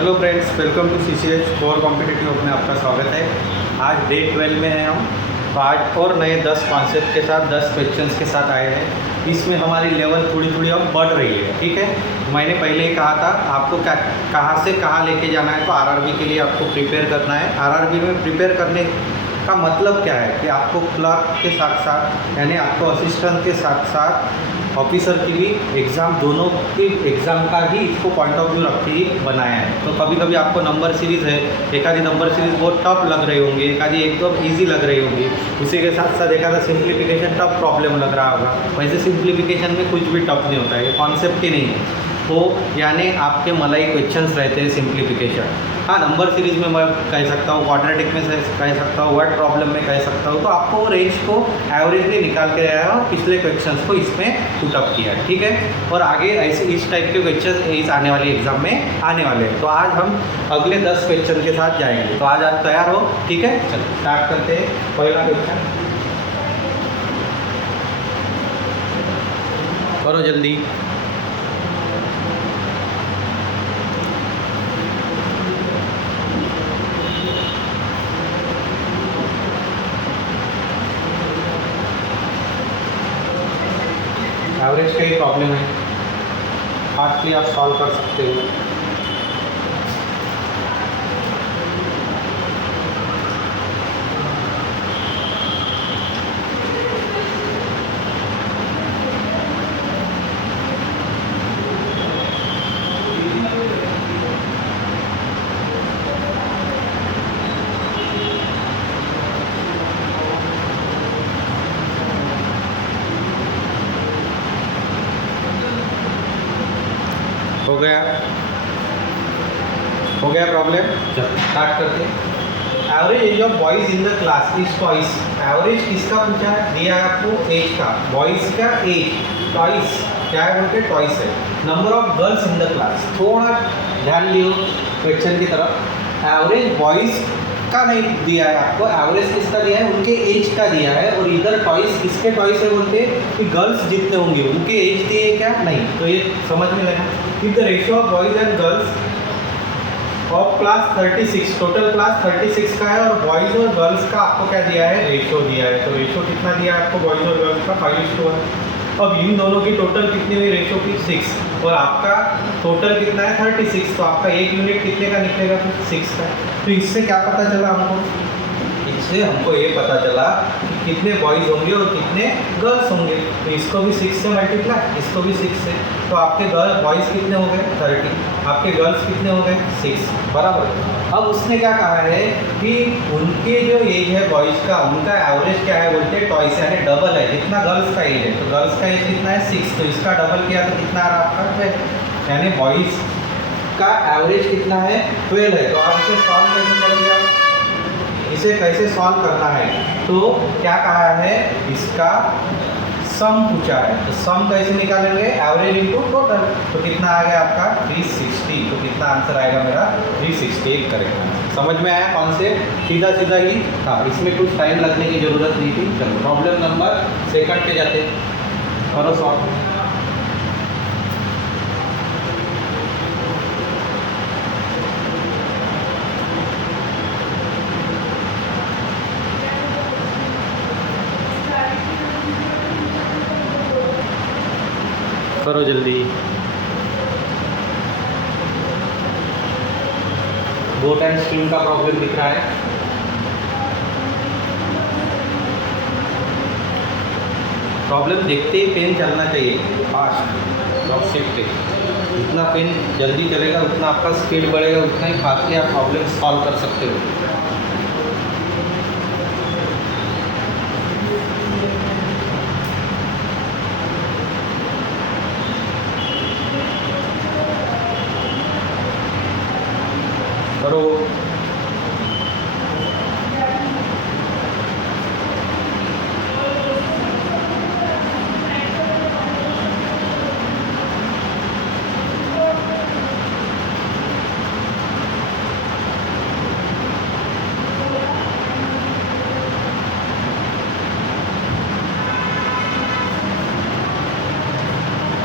Hello friends, welcome to CCH core competitive में आपका स्वागत है। आज डे 12 में हैं हम। तो आज और नए 10 कॉन्सेप्ट के साथ 10 क्वेश्चंस के साथ आए हैं। इसमें हमारी लेवल थोड़ी थोड़ी अब बढ़ रही है। ठीक है, मैंने पहले ही कहा था आपको कहाँ से कहाँ लेके जाना है। तो आरआरबी के लिए आपको प्रिपेयर करना है। आरआरबी में प्रिपेयर करने का मतलब क्या है कि आपको क्लर्क के साथ साथ यानी आपको असिस्टेंट के साथ साथ ऑफिसर की भी एग्ज़ाम, दोनों की एग्ज़ाम का ही इसको पॉइंट ऑफ व्यू रख के ही बनाया है। तो कभी कभी आपको नंबर सीरीज़ है, एक आधी नंबर सीरीज़ बहुत टफ लग रही होंगी, एक आधी एकदम ईजी लग रही होंगी, उसी के साथ साथ एक आधा सिंप्लीफिकेशन टफ प्रॉब्लम लग रहा होगा। वैसे सिंप्लीफिकेशन में कुछ भी टफ नहीं होता है, ये कॉन्सेप्ट ही नहीं है। तो यानी आपके मलाई क्वेश्चंस रहते हैं सिंप्लीफिकेशन। हाँ, नंबर सीरीज में मैं कह सकता हूँ, क्वाड्रेटिक में कह सकता हूँ, वर्ड प्रॉब्लम में कह सकता हूँ। तो आपको रेंज को एवरेजली निकाल के आया और पिछले क्वेश्चंस को इसमें पुटअप किया है। ठीक है, और आगे ऐसे इस टाइप के क्वेश्चन इस आने वाले एग्जाम में आने वाले हैं। तो आज हम अगले 10 क्वेश्चन के साथ जाएंगे। तो आज आप तैयार हो? ठीक है, चलो स्टार्ट करते हैं। पहला क्वेश्चन करो जल्दी। एवरेज का ही प्रॉब्लम है, फास्टली आप सॉल्व कर सकते हो। हो गया प्रॉब्लम। चलो स्टार्ट करते हैं। Average age of boys in the class is twice. Average किसका पूछा है? दिया है आपको एज का, बॉयज़ का एज ट्वाइस। क्या है बोलते? ट्वाइस है। Number of girls in the class. थोड़ा ध्यान लियो क्वेश्चन की तरफ। एवरेज बॉयज़ का नहीं दिया है आपको, एवरेज किसका दिया है? उनके एज का दिया है। और इधर ट्वाइस, किसके ट्वाइस है बोलते हैं कि गर्ल्स जितने होंगे उनके एज दिए क्या? नहीं। तो ये समझ में लगा। If the ratio of boys and girls of class 36, total class 36 का है और बॉयज़ और गर्ल्स का आपको क्या दिया है? रेशियो दिया है। तो रेशियो कितना दिया है आपको बॉयज़ और गर्ल्स का? 5:1। अब इन दोनों की टोटल कितनी हुई रेशियो की? 6। और आपका टोटल कितना है? 36। तो आपका एक यूनिट कितने का निकलेगा? 6 का। तो इससे क्या पता चला हमको? इससे हमको ये पता चला कि कितने बॉयज़ होंगे और कितने गर्ल्स होंगे। तो इसको भी 6 से मल्टीप्लाई, इसको भी 6 से। तो आपके बॉयज़ कितने हो गए? 30। आपके गर्ल्स कितने हो गए? 6। बराबर। अब उसने क्या कहा है कि उनके जो एज है बॉयज़ का, उनका एवरेज क्या है बोलते हैं? ट्वाइस, यानी डबल है जितना गर्ल्स का एज है। तो गर्ल्स का एज कितना है? 6। तो इसका डबल किया तो कितना आ रहा आपका? 12। यानी बॉयज़ का एवरेज कितना है? 12 है। तो आप इसे सॉल्व कैसे करोगे? आप इसे कैसे सॉल्व करना है? तो क्या कहा है? इसका सम पूछा है। तो सम कैसे निकालेंगे? Average into total. तो कितना आ गया आपका? 360। तो कितना आंसर आएगा मेरा? 368 करेक्ट। समझ में आया कॉन्सेप्ट? सीधा सीधा ही था, इसमें कुछ टाइम लगने की ज़रूरत नहीं थी। चलो प्रॉब्लम नंबर सेकंड पे जाते करो सॉल्व। करो जल्दी। बोट एंड स्ट्रीम का प्रॉब्लम दिख रहा है। प्रॉब्लम देखते ही पेन चलना चाहिए फास्ट, लॉक शिफ्ट। जितना पेन जल्दी चलेगा उतना आपका स्पीड बढ़ेगा, उतना ही फास्टली आप प्रॉब्लम सॉल्व कर सकते हो। करो।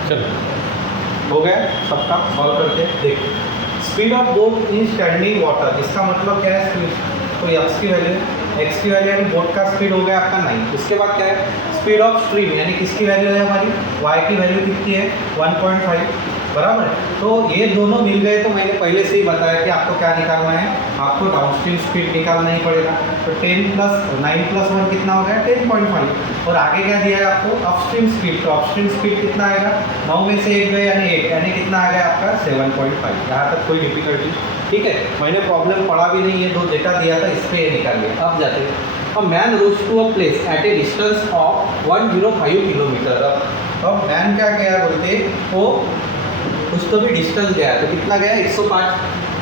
चलो हो गया सबका सॉल्व करके देख। Speed of boat in standing water, इसका मतलब क्या है? स्पीड, तो एक्स की वैल्यू, एक्स की वैल्यू यानी बोट का स्पीड हो गया आपका 9। उसके बाद क्या है? स्पीड ऑफ स्ट्रीम यानी किसकी वैल्यू है हमारी? वाई की वैल्यू कितनी है? 1.5, बराबर है। तो ये दोनों मिल गए तो मैंने पहले से ही बताया कि आपको क्या निकालना है, आपको डाउनस्ट्रीम स्पीड निकालना ही पड़ेगा। तो 10 प्लस 9 प्लस 1 कितना हो गया? 10.5। और आगे क्या दिया है आपको? Upstream speed. तो अपस्ट्रीम स्पीड कितना आएगा? 9 में से 1 गए यानी 8, यानी कितना आ गया आपका? 7.5। यहाँ तक कोई डिफिकल्टी? ठीक है, मैंने प्रॉब्लम पढ़ा भी नहीं है, दो डेटा दिया था, इस पर ये निकालिए। अब जाते हैं, a man routes to a place at a distance of 105 kilometre. अब मैन क्या गया बोलते, वो कुछ तो भी डिस्टेंस गया, तो कितना गया? 105।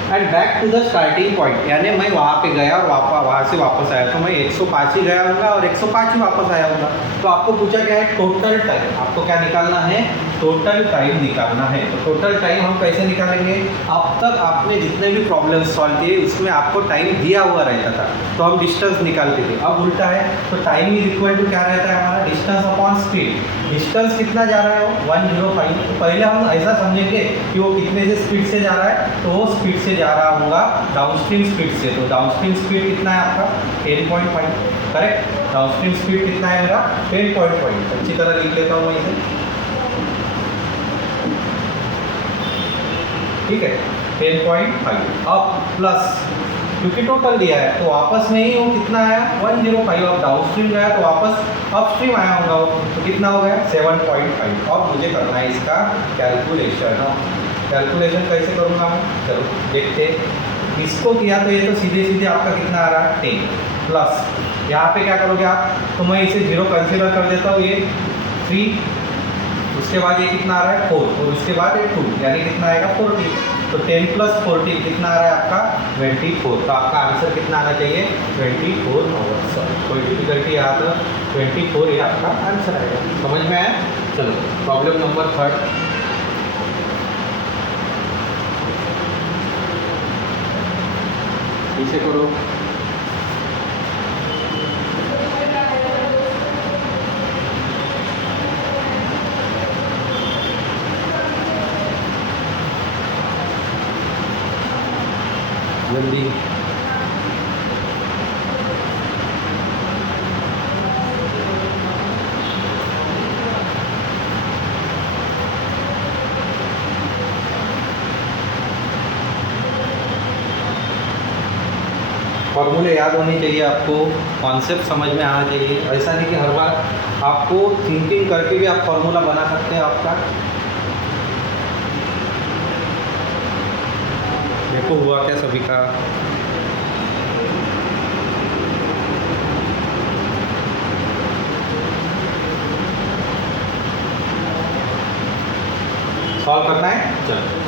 And back to the starting point, यानी मैं वहाँ पे गया और वहाँ से वापस आया, तो मैं 105 ही गया हूँगा और 105 ही वापस आया हूँगा। तो आपको पूछा क्या है? Total time. आपको क्या निकालना है? टोटल टाइम निकालना है। तो टोटल टाइम हम कैसे निकालेंगे? अब तक आपने जितने भी प्रॉब्लम सॉल्व किए उसमें आपको टाइम दिया हुआ रहता था, तो हम डिस्टेंस निकालते थे। अब उल्टा है, तो टाइम इज इक्वल टू क्या रहता है हमारा? Distance upon speed. डिस्टेंस कितना जा रहा है? 105। तो पहले हम ऐसा समझेंगे कि वो कितने से स्पीड से जा रहा है, तो वो स्पीड से जा रहा होगा डाउनस्ट्रीम स्पीड से। तो डाउनस्ट्रीम स्पीड कितना है आपका? 10.5, करेक्ट। डाउनस्ट्रीम स्पीड कितना है मेरा? 10.5। अच्छी तरह लिख लेता हूँ मैं इसे, ठीक है, 10.5। अब प्लस, क्योंकि टोटल दिया है तो वापस में ही वो कितना आया? 105। अब डाउनस्ट्रीम गया तो वापस अपस्ट्रीम आया होगा वो, तो कितना हो गया? 7.5। अब मुझे करना है इसका कैलकुलेशन। कैलकुलेशन कैसे करूँगा मैं? चलो देखते। इसको किया तो ये तो सीधे सीधे आपका कितना आ रहा है? 10 प्लस, यहाँ पे क्या करोगे आप? तो मैं इसे 0 कंसिडर कर देता हूँ, ये 3, उसके बाद ये कितना आ रहा है? 4, और उसके बाद ये 2, यानी कितना आएगा? 40। तो 10 प्लस 40 कितना आ रहा है आपका? 24। तो आपका आंसर कितना आना चाहिए? 24 आवर्स। कोई डिफिकल्टी यहाँ तो 24 ये आपका आंसर आएगा। समझ में आया? चलो प्रॉब्लम नंबर 3, इसे करो। जल्दी। फॉर्मूले याद होने चाहिए आपको, कॉन्सेप्ट समझ में आना चाहिए। ऐसा नहीं कि हर बार आपको थिंकिंग करके भी आप फॉर्मूला बना सकते हैं आपका। देखो हुआ क्या सभी का? सॉल्व करना है, चलो।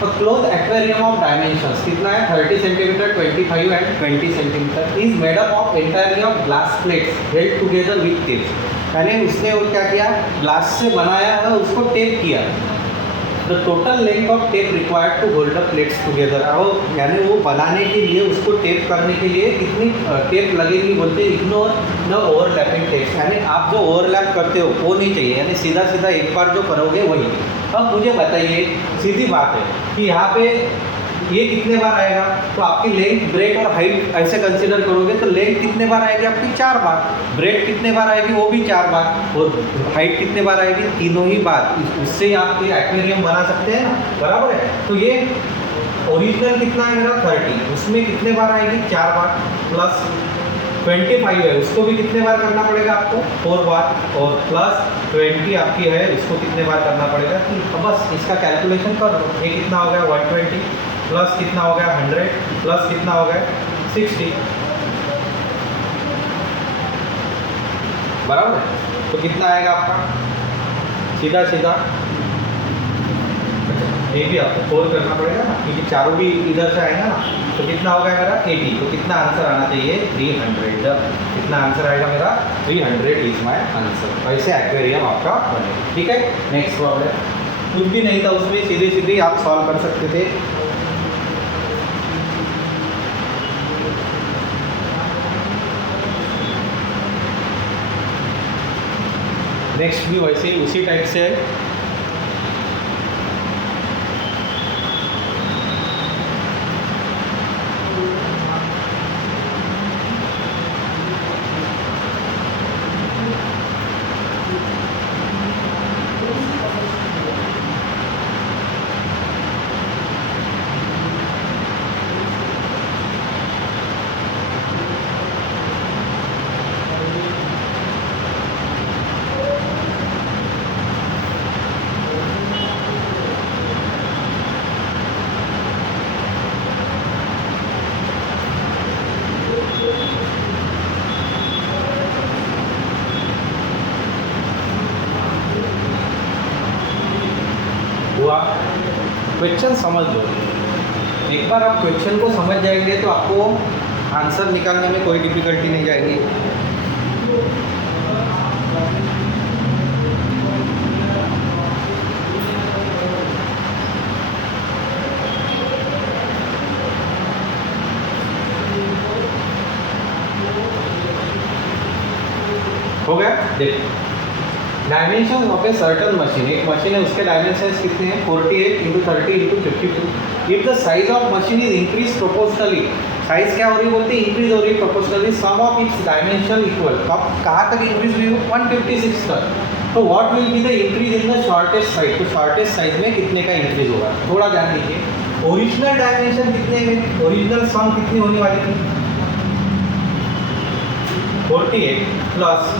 तो क्लोज एक्वेरियम ऑफ डायमेंशंस कितना है? 30 centimetre, 25 and 20 centimetre is made up of entirely of glass plates held together with tape. यानी उसने वो क्या किया? ग्लास से बनाया है, उसको टेप किया। The total length of tape required to hold the plates together. और यानी वो बनाने के लिए, उसको टेप करने के लिए कितनी टेप लगेगी बोलते? इग्नोर द ओवरलैपिंग टेप्स, यानी आप जो ओवरलैप करते हो वो नहीं चाहिए, यानी सीधा सीधा एक बार जो करोगे वही। अब मुझे बताइए, सीधी बात है कि यहाँ पे ये कितने बार आएगा? तो आपकी लेंथ, ब्रेड और हाइट ऐसे कंसीडर करोगे तो लेंथ कितने बार आएगी आपकी? 4 बार। ब्रेड कितने बार आएगी? वो भी 4 बार। और हाइट कितने बार आएगी? तीनों ही बार। उससे आप ये एक्वेरियम बना सकते हैं ना, बराबर है। तो ये ओरिजिनल कितना है मेरा? 30, उसमें कितने बार आएगी? 4 बार। प्लस 25 है, उसको भी कितने बार करना पड़ेगा आपको? 4 बार। और प्लस 20 आपकी है, उसको कितने बार करना पड़ेगा? तो बस इसका कैलकुलेशन कर लो। ये कितना हो गया? 120 प्लस कितना हो गया? 100 प्लस कितना हो गया? 60, बराबर है। तो कितना आएगा आपका? सीधा सीधा ये भी आपको 4 करना पड़ेगा ना, क्योंकि चारों भी इधर से आएगा ना। तो कितना होगा मेरा? 80। तो कितना आंसर आना चाहिए? 300। कितना आंसर आएगा मेरा? 300 इज माय आंसर। ऐसे एक्वेरियम आपका बने। ठीक है, नेक्स्ट प्रॉब्लम। कुछ भी नहीं था उसमें, सीधे सीधे आप सॉल्व कर सकते थे। नेक्स्ट भी वैसे ही उसी टाइप से है। हुआ। क्वेश्चन समझ लो, एक बार आप क्वेश्चन को समझ जाएंगे तो आपको आंसर निकालने में कोई डिफिकल्टी नहीं जाएगी। हो गया। देखो, dimension of a certain machine, एक मशीन है उसके डायमेंशंस कितने हैं 48 into 30 into 52। If the size of machine is increase proportionally, size क्या हो रही बोलते हैं इंक्रीज हो रही है proportionally, sum of its dimension equal. अब कहाँ तक इंक्रीज हुई 156 तक, तो what will be the increase in the shortest size, तो शॉर्टेस्ट साइज में कितने का इंक्रीज होगा। थोड़ा ध्यान दीजिए, ओरिजिनल डायमेंशन कितने में, ओरिजिनल सम कितनी होने वाली थी 48 प्लस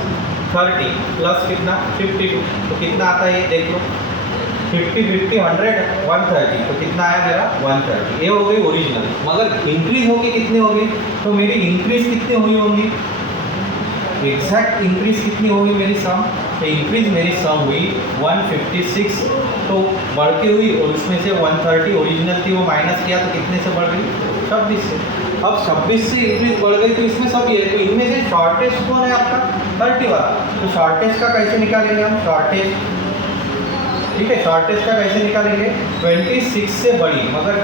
30 प्लस कितना 52, तो कितना आता है ये देख लो, 50 50 100 130, तो कितना आया मेरा 130। ये हो गई ओरिजिनल, मगर इंक्रीज होगी कितनी होगी, तो मेरी इंक्रीज कितनी हुई होंगी, एग्जैक्ट इंक्रीज कितनी होगी मेरी सम, तो इंक्रीज मेरी सम हुई 156, तो बढ़ के हुई और उसमें से 130 ओरिजिनल थी वो माइनस किया तो कितने से बढ़ गई 26 से। अब 26 से इंक्रीज बढ़ गई तो इसमें सब ये है, तो इनमें से शॉर्टेस्ट कौन है आपका 30 वाला, तो शॉर्टेस्ट का कैसे निकालेंगे हम, शॉर्टेस्ट ठीक है, शॉर्टेस्ट का कैसे निकालेंगे 26 से बड़ी, मगर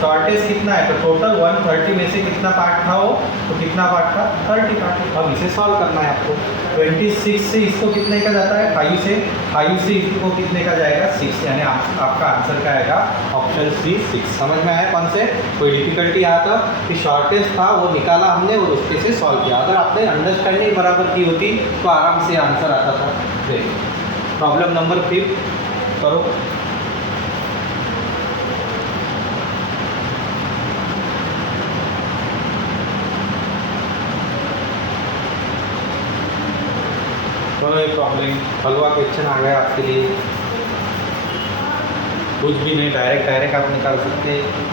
शॉर्टेस्ट कितना है, तो टोटल 130 में से कितना पार्ट था वो, तो कितना पार्ट था 30 पार्ट। अब इसे सॉल्व करना है आपको, 26 से इसको कितने का जाता है 5 से, 5 से इसको कितने का जाएगा 6, यानी आपका आंसर क्या आएगा ऑप्शन सी 6। समझ में आया कौन से, कोई डिफिकल्टी आया था कि शॉर्टेस्ट था वो निकाला हमने और उसके से सॉल्व किया। अगर आपने अंडरस्टैंडिंग बराबर की होती तो आराम से आंसर आता था। देखिए प्रॉब्लम नंबर 5 करो। चलो ये प्रॉब्लम हलवा क्वेश्चन आ गया आपके लिए, कुछ भी नहीं, डायरेक्ट आप निकाल सकते हैं।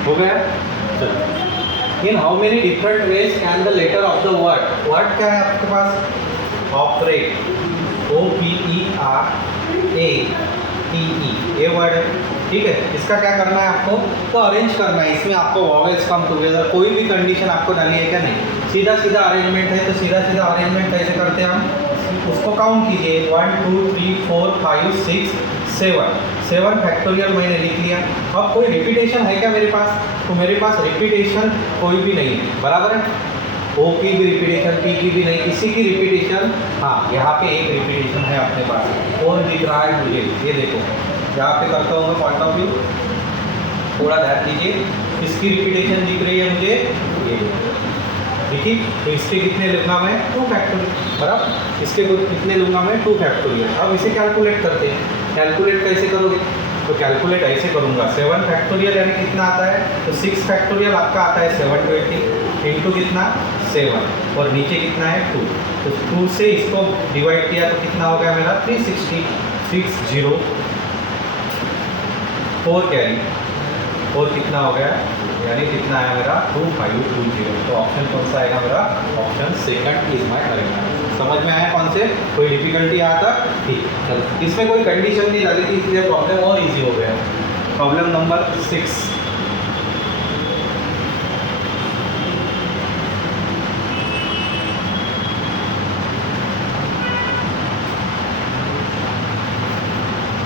हो गया। चलो, in how many different ways can the letter of the word, word क्या है आपके पास ऑपरेट, OPERATE, ये वर्ड है ठीक है। इसका क्या करना है आपको, तो अरेंज करना है, इसमें आपको वॉवेल्स कम टुगेदर, कोई भी कंडीशन आपको डालनी है क्या, नहीं, सीधा सीधा अरेंजमेंट है, तो सीधा सीधा अरेंजमेंट कैसे करते हैं हम, उसको काउंट कीजिए 1 2 3 4 5 6 7 फैक्टोरियल मैंने लिख लिया। अब कोई रिपीटेशन है क्या मेरे पास, तो मेरे पास रिपीटेशन कोई भी नहीं है, बराबर है, ओ की भी रिपीटेशन, पी की भी नहीं, किसी की रिपीटेशन, हाँ यहाँ पे एक रिपीटेशन है अपने पास, कौन दिख रहा है मुझे, ये देखो यहाँ पे करता हूँ मैं पॉइंट ऑफ व्यू, थोड़ा ध्यान दीजिए, इसकी रिपीटेशन दिख रही है मुझे ये, देखिए, तो इसके कितने लूँगा मैं 2 फैक्टोरियल, बराबर, इसके कितने लूँगा मैं 2 फैक्टोरियल। अब इसे कैलकुलेट करते हैं, कैलकुलेट कैसे करोगे, तो कैलकुलेट ऐसे करूँगा 7 फैक्टोरियल यानी कितना आता है, तो 6 फैक्टोरियल आपका आता है 720 इंटू कितना 7 और नीचे कितना है 2, तो 2 से इसको डिवाइड किया तो कितना हो गया मेरा 360, 60 4 कैरी और कितना हो गया, यानी कितना आया मेरा 2520, तो ऑप्शन कौन सा आएगा मेरा, option second is my correct answer. समझ में आया कौन से, कोई डिफिकल्टी आया था, ठीक, चलो इसमें कोई कंडीशन नहीं लगी थी इसलिए प्रॉब्लम और इजी हो गया। प्रॉब्लम नंबर 6,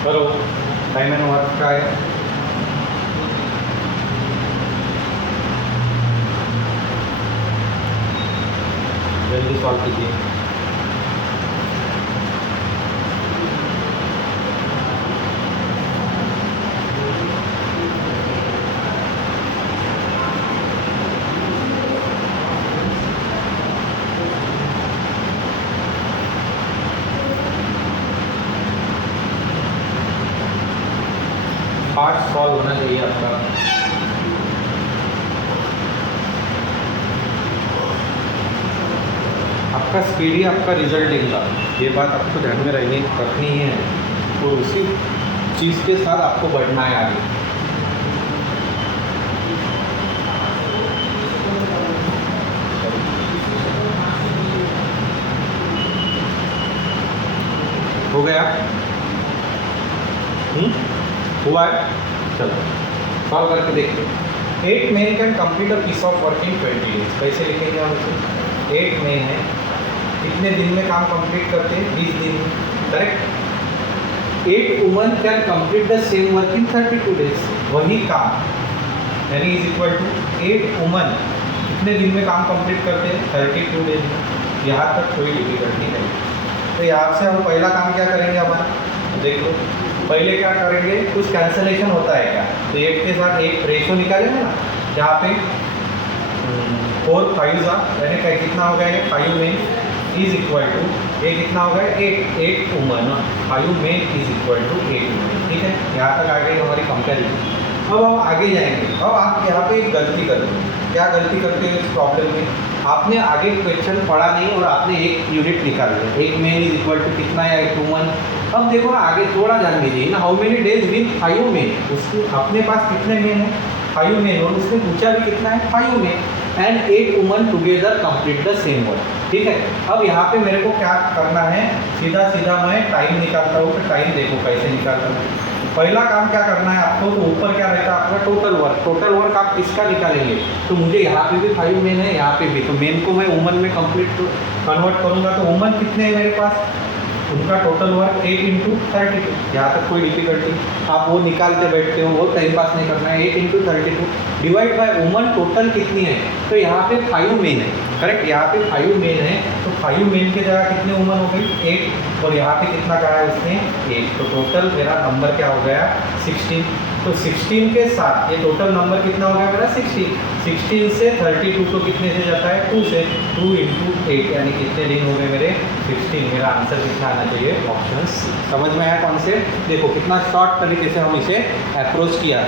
करो, टाइम एंड वर्क का है, जल्दी सॉल्व कीजिए। पार्ट सॉल्व होना चाहिए आपका। आपका स्पीड ही आपका रिजल्ट देगा, ये बात आपको ध्यान में रखनी है और उसी चीज़ के साथ आपको बढ़ना है आगे। हो गया? हुआ है? चलो सॉल्व करके देखते हैं। 8 men can complete a piece of work in 20 days। कैसे लिखेंगे हम उसे? 8 men है, कितने दिन में काम कंप्लीट करते हैं? 20 दिन में, correct. 8 woman can complete the same work in 32 days। वही काम यानी इज इक्वल टू 8 वुमन कितने दिन में काम कंप्लीट करते हैं? 32 days में। यहाँ तक कोई डिफिकल्टी नहीं। तो यहाँ से हम पहला काम क्या करेंगे हमारा, देख लो। पहले क्या करेंगे, कुछ कैंसलेशन होता है क्या, तो 8 के साथ एक रेशो निकालेंगे ना, जहाँ पे 4 5 यानी क्या कितना हो गया ये 5 men इज इक्वल टू ये कितना हो गया 8 woman 5 men is equal to 8 woman. ठीक है, यहाँ तक आ गई हमारी कंपेरिजन। अब हम आगे जाएंगे। अब आप यहाँ पे एक गलती करते हो। क्या गलती करते हो इस प्रॉब्लम में? आपने आगे क्वेश्चन पढ़ा नहीं और आपने एक यूनिट निकाल लिया। 8 men इज इक्वल टू कितना है 8 वुमन। अब देखो आगे थोड़ा ध्यान दीजिए ना, how many days with 5 men। उसके अपने पास कितने men है? 5 men, और उसने पूछा भी कितना है 5 men and 8 woman together complete the same work. ठीक है, अब यहाँ पे मेरे को क्या करना है, सीधा सीधा मैं टाइम निकालता हूँ। तो टाइम देखो कैसे निकालता हूँ। पहला काम क्या करना है आपको, तो ऊपर क्या रहता है आपका टोटल वर्क। टोटल वर्क आप किसका निकालेंगे, तो मुझे यहाँ पे भी 5 men है, यहाँ पे भी, तो मेन को मैं वुमन में कंप्लीट कन्वर्ट करूँगा। तो वुमन कितने हैं मेरे पास, उनका टोटल वर्क 8 × 32। यहाँ तक कोई डिफिकल्टी, आप वो निकालते बैठते हो, वो टाइम पास नहीं करना है। 8 × 32 डिवाइड बाय वुमन टोटल कितनी है, तो यहाँ पे 5 men है, करेक्ट। यहाँ पे 5 men है, तो 5 men के जगह कितने वुमन हो गई 8, और यहाँ पे कितना कहा है उसने 8, तो टोटल मेरा नंबर क्या हो गया 16। तो 16 के साथ ये टोटल नंबर कितना हो गया मेरा 16। 16 से 32 को कितने से जाता है 2 से, 2 × 8 यानी कितने दिन हो गए मेरे 16। मेरा आंसर कितना आना चाहिए, ऑप्शन सी। समझ में आया कॉन्सेप्ट? देखो कितना शॉर्ट तरीके से हम इसे अप्रोच किया।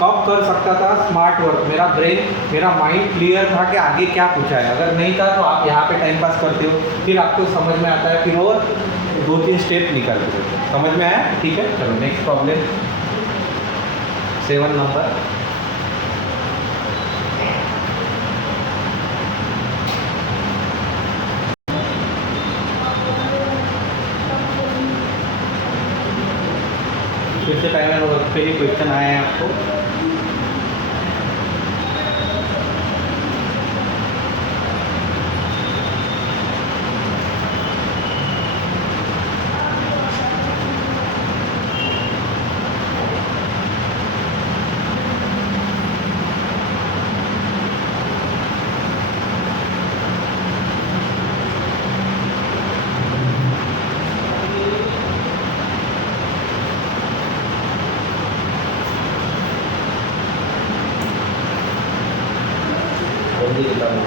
कब कर सकता था स्मार्ट वर्क, मेरा ब्रेन मेरा माइंड क्लियर था कि आगे क्या पूछा है। अगर नहीं था तो आप यहाँ पे टाइम पास करते हो, फिर आपको समझ में आता है, फिर और 2-3 स्टेप निकालते हो। समझ में आया? ठीक है, चलो नेक्स्ट प्रॉब्लम 7 नंबर। फिर से टाइम एंड वर्क पे ही क्वेश्चन आए हैं आपको। जल्दी निकालो।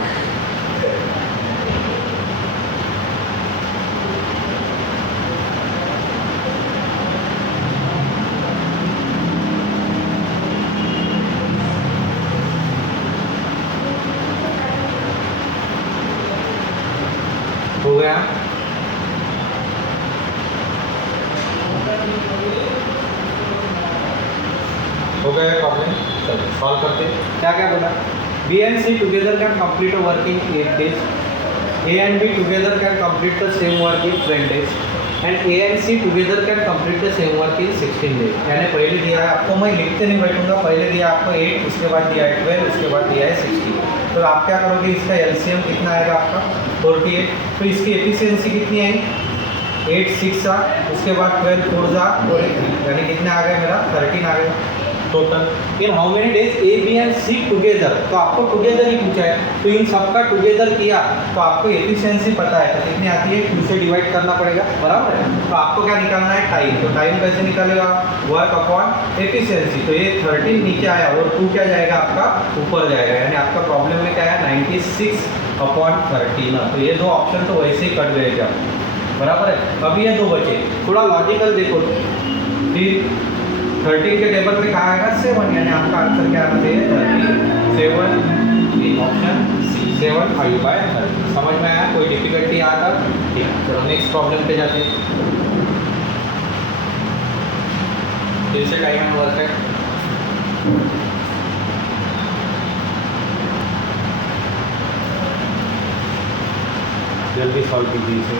हो गया? हो गया प्रॉब्लम, चलो सॉल्व करते हैं। क्या क्या बोला, B and C together can complete a work in 8 days. A and B together can complete the same work in 12 days. And A and C together can complete the same work in 16 days. यानी पहले दिया है आपको, मैं लिखते नहीं बैठूंगा, पहले दिया आपको 8, उसके बाद दिया है 12, उसके बाद दिया है 16। तो आप क्या करोगे, इसका LCM कितना आएगा आपका 48। तो इसकी एफिशिएंसी कितनी आई 8 6 उसके बाद 12 4 और 1 यानी कितने आ गए मेरा 13 आ गए total. In how many days A B and C together, तो आपको टुगेदर ही पूछा है, तो इन सबका टुगेदर किया तो आपको एफिशिएंसी पता है, तो कितनी आती है 2 से डिवाइड करना पड़ेगा, बराबर है। तो आपको क्या निकालना है टाइम, तो टाइम कैसे निकालेगा, वर्क अपॉन एफिशिएंसी। तो ये 13 नीचे आया और 2 क्या जाएगा आपका ऊपर जाएगा, यानी आपका प्रॉब्लम में क्या है 96/13। तो ये 2 ऑप्शन तो वैसे ही कट गए जब, बराबर है। अभी ये 2 बचे, थोड़ा लॉजिकल देखो। फिर 13 के टेबल में कहा आएगा 7, यानी आपका आंसर क्या आना चाहिए 37, ऑप्शन सी 7/30। समझ में आया? कोई डिफिकल्टी आता? ठीक है, चलो नेक्स्ट प्रॉब्लम पे जाते हैं। फिर से टाइम एंड वर्क है। जल्दी सॉल्व कीजिए इसे।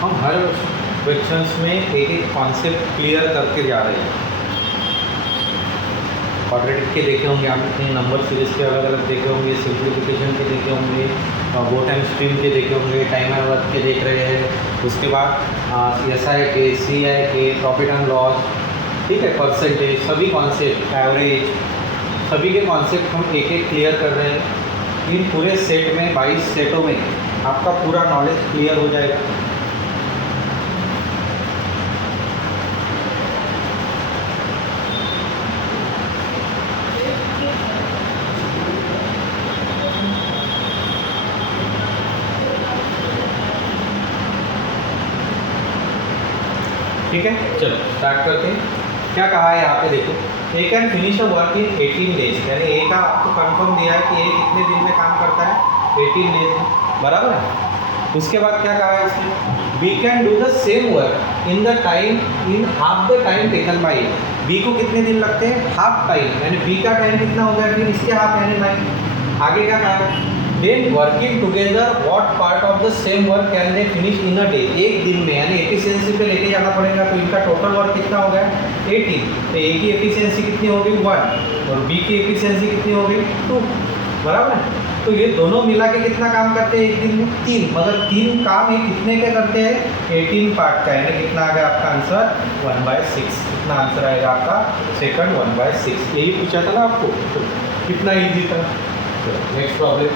हम हर क्वेश्चंस में एक एक कॉन्सेप्ट क्लियर करके जा रहे हैं। क्वाड्रेटिक के देखे होंगे आपने, नंबर सीरीज के अलग अलग देखे होंगे, सिंप्लीफिकेशन के देखे होंगे, बोथ एंड स्ट्रीम के देखे होंगे, टाइम एंड वर्क के देख रहे हैं। उसके बाद SI के, CI के, प्रॉफिट एंड लॉस, ठीक है, परसेंटेज, सभी कॉन्सेप्ट, एवरेज, सभी के कॉन्सेप्ट हम एक एक क्लियर कर रहे हैं। इन पूरे सेट में 22 सेटों में आपका पूरा नॉलेज क्लियर हो जाएगा। ठीक है, चलो स्टार्ट करते हैं। क्या कहा है यहाँ पे देखो, A can finish a work in 18 days, यानी ए का आपको कंफर्म दिया है कि ए कितने दिन में काम करता है, 18 डेज में, बराबर है। उसके बाद क्या कहा है इसमें, B can do the same work in the time in half the time taken by A. B को कितने दिन लगते हैं, हाफ टाइम, यानी बी का टाइम कितना हो गया, फिर इसके हाफ यानी 9। आगे क्या कहा है, then working together what part of the same work can they finish in a day, एक दिन में, यानी एफिशिएंसी पे लेके जाना पड़ेगा। तो इनका टोटल वर्क कितना हो गया 18, तो ए की एफिशिएंसी कितनी हो गई 1 और बी की एफिशिएंसी कितनी हो गई 2, बराबर है। तो ये दोनों मिला के कितना काम करते हैं एक दिन में, 3, मगर 3 काम ये कितने के करते हैं, 18 पार्ट का, यानी कितना आ गया आपका आंसर 1/6। कितना आंसर आएगा आपका सेकंड 1/6। यही पूछा था ना आपको, तो कितना ईजी था। नेक्स्ट प्रॉब्लम,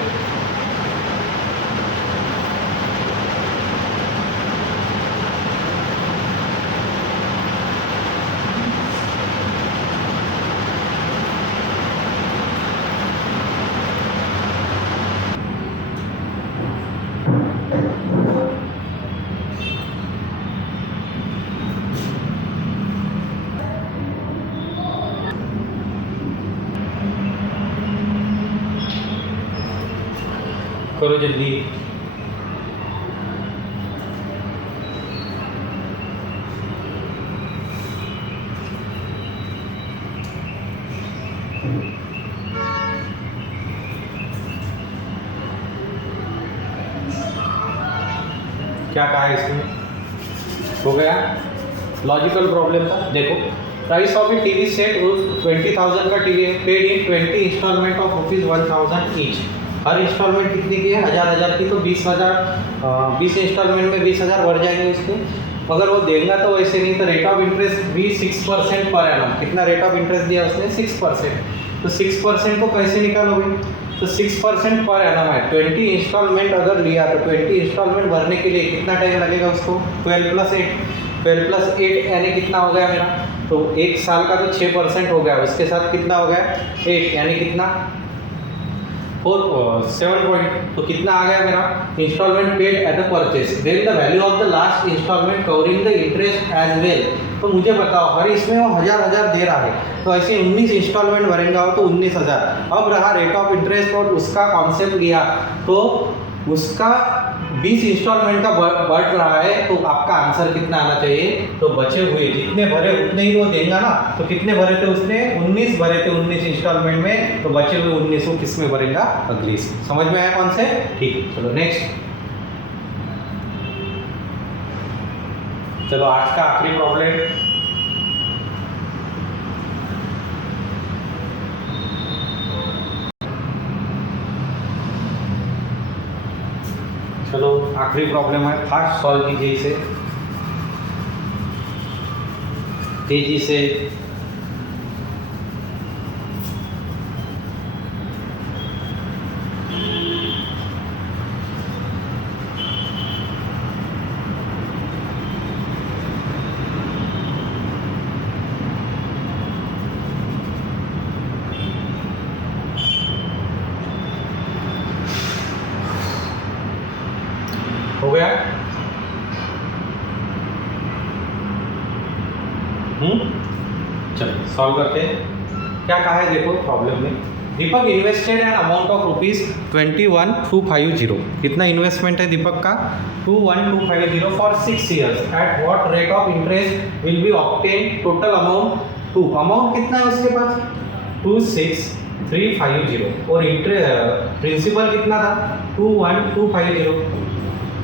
करो जल्दी। क्या कहा है इसमें, हो गया, लॉजिकल प्रॉब्लम था। देखो, price of a TV set 20,000 का टीवी है, paid in 20 instalment of ₹1000 each. हर इंस्टॉलमेंट कितनी की है, 1000 की, तो 20,000, 20 इंस्टॉलमेंट में 20,000 बढ़ जाएंगे उसके। अगर वो देगा तो वैसे नहीं, तो रेट ऑफ इंटरेस्ट भी 6% पर एनम। कितना रेट ऑफ इंटरेस्ट दिया उसने, 6%। तो 6% को कैसे निकालोगे, तो 6% पर एनम है। 20 इंस्टॉलमेंट अगर लिया तो 20 इंस्टॉलमेंट भरने के लिए कितना टाइम लगेगा उसको, 12 + 8, 12 + 8 यानी कितना हो गया मेरा, तो 1 साल का तो 6% हो गया, उसके साथ कितना हो गया 8, यानी कितना 7 पॉइंट, तो कितना आ गया मेरा, instalment paid at the purchase, then the value of the last instalment covering the interest as well. तो मुझे बताओ, हर इसमें वो 1000 दे रहा है, तो ऐसे 19 इंस्टॉलमेंट भरेंगे तो 19,000। अब रहा रेट ऑफ इंटरेस्ट और उसका कॉन्सेप्ट लिया, तो उसका 20 इंस्टॉलमेंट का बढ़ रहा है, तो आपका आंसर कितना आना चाहिए, तो बचे हुए जितने भरे उतने ही वो देगा ना। तो कितने भरे थे उसने, 19 भरे थे 19 इंस्टॉलमेंट में, तो बचे हुए 19 को किस में भरेगा, अगली। समझ में आया कौन से, ठीक। चलो नेक्स्ट, चलो आज का आखिरी प्रॉब्लम, चलो आखिरी प्रॉब्लम है, फास्ट सॉल्व कीजिए इसे तेजी से। चलो सॉल्व करते हैं। क्या कहा है देखो प्रॉब्लम में, दीपक इन्वेस्टेड एन अमाउंट ऑफ ₹21,250। कितना इन्वेस्टमेंट है दीपक का? 21,250 for 6 years। At what rate of interest will be obtain? Total amount 2, amount कितना है उसके पास? 26,350 और प्रिंसिपल कितना था? 21,250।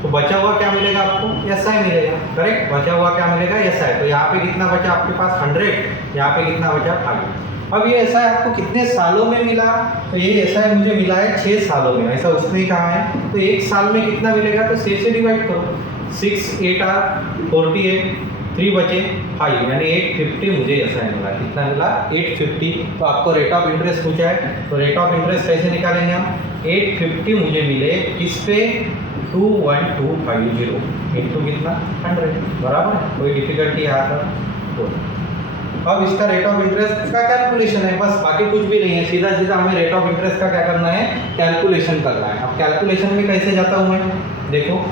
तो बचा हुआ क्या मिलेगा आपको? SI मिलेगा, करेक्ट। बचा हुआ क्या मिलेगा? SI। तो यहाँ पे कितना बचा आपके पास? 100। यहाँ पे कितना बचा? 5। अब ये SI आपको कितने सालों में मिला? तो ये SI मुझे मिला है 6 सालों में, ऐसा उसने ही कहा है। तो एक साल में कितना मिलेगा? तो 6 से डिवाइड करो। 6 8 48, 3 बचे 5, यानी 850 मुझे SI मिला। कितना मिला? 850। तो आपको रेट ऑफ इंटरेस्ट पूछा है, तो रेट ऑफ इंटरेस्ट कैसे निकालेंगे हम? 850 मुझे मिले इस पे 21,250 इंटू कितना? 100, बराबर है। कोई डिफिकल्टी यहाँ पर? तो अब इसका रेट ऑफ इंटरेस्ट का कैलकुलेशन है, बस बाकी कुछ भी नहीं है। सीधा सीधा हमें रेट ऑफ इंटरेस्ट का क्या करना है? कैलकुलेशन करना है। अब कैलकुलेशन में कैसे जाता हूँ मैं? देखो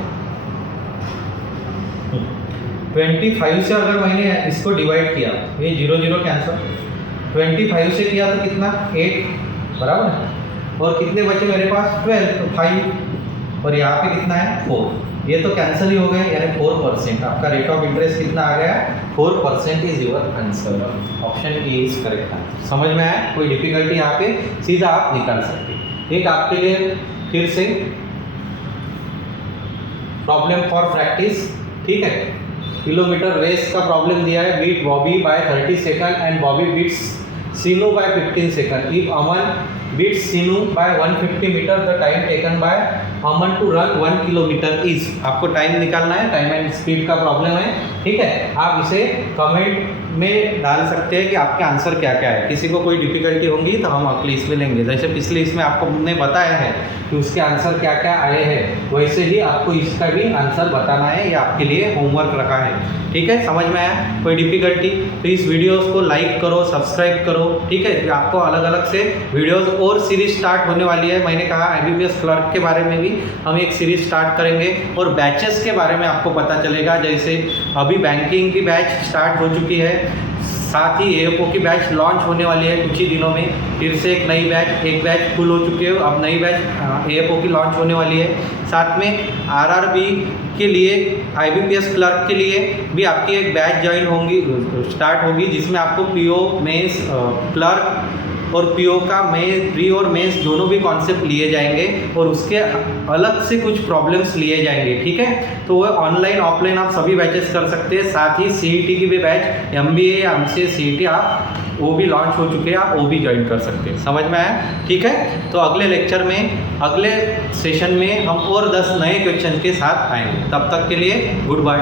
25 से अगर मैंने इसको डिवाइड किया, ये 0 0 कैंसिल, 25 से किया तो कितना? 8, बराबर है। और कितने बचे मेरे पास? 12, तो 5, और यहाँ पे कितना है? 4। ये तो कैंसिल ही हो गए, यानी 4%। आपका रेट ऑफ इंटरेस्ट कितना आ गया? 4% is your answer. Option A is correct answer. समझ में आया? कोई डिफिकल्टी यहाँ पे सीधा आप निकाल सकते हैं। एक आपके लिए फिर से प्रॉब्लम फॉर प्रैक्टिस, ठीक है। किलोमीटर रेस का प्रॉब्लम दिया है। Beat Bobby by 30 second and Bobby beats Seenu by 15 second. If Aman beats Seenu by 150 metre, the time taken by Aman to run 1 kilometre is. आपको टाइम निकालना है, टाइम एंड स्पीड का problem है, ठीक है। आप इसे कमेंट में डाल सकते हैं कि आपके आंसर क्या क्या है। किसी को कोई डिफिकल्टी होंगी तो हम अगली इसमें लेंगे। जैसे पिछले इसमें आपको हमने बताया है कि उसके आंसर क्या क्या आए हैं, वैसे ही आपको इसका भी आंसर बताना है। ये आपके लिए होमवर्क रखा है, ठीक है। समझ में आया? कोई डिफिकल्टी तो इस वीडियोस को लाइक करो, सब्सक्राइब करो, ठीक है। फिर आपको अलग अलग से वीडियोस और सीरीज स्टार्ट होने वाली है। मैंने कहा IBPS क्लर्क के बारे में भी हम एक सीरीज स्टार्ट करेंगे, और बैचेस के बारे में आपको पता चलेगा। जैसे अभी बैंकिंग की बैच स्टार्ट हो चुकी है, साथ ही AFO की बैच लॉन्च होने वाली है कुछ ही दिनों में। फिर से एक नई बैच, एक बैच फुल हो चुकी है, अब नई बैच AFO की लॉन्च होने वाली है। साथ में RRB के लिए, IBPS क्लर्क के लिए भी आपकी एक बैच ज्वाइन होंगी, स्टार्ट होगी, जिसमें आपको PO मेंस क्लर्क और PO का प्री और मेंस दोनों भी कॉन्सेप्ट लिए जाएंगे, और उसके अलग से कुछ प्रॉब्लम्स लिए जाएंगे, ठीक है। तो वो ऑनलाइन ऑफलाइन आप सभी बैचेस कर सकते हैं। साथ ही CET की भी बैच, MBA या MCA CET आप वो भी लॉन्च हो चुके हैं, आप वो भी ज्वाइन कर सकते हैं। समझ में आया? ठीक है। तो अगले लेक्चर में, अगले सेशन में हम और 10 नए क्वेश्चन के साथ आएंगे। तब तक के लिए गुड बाय।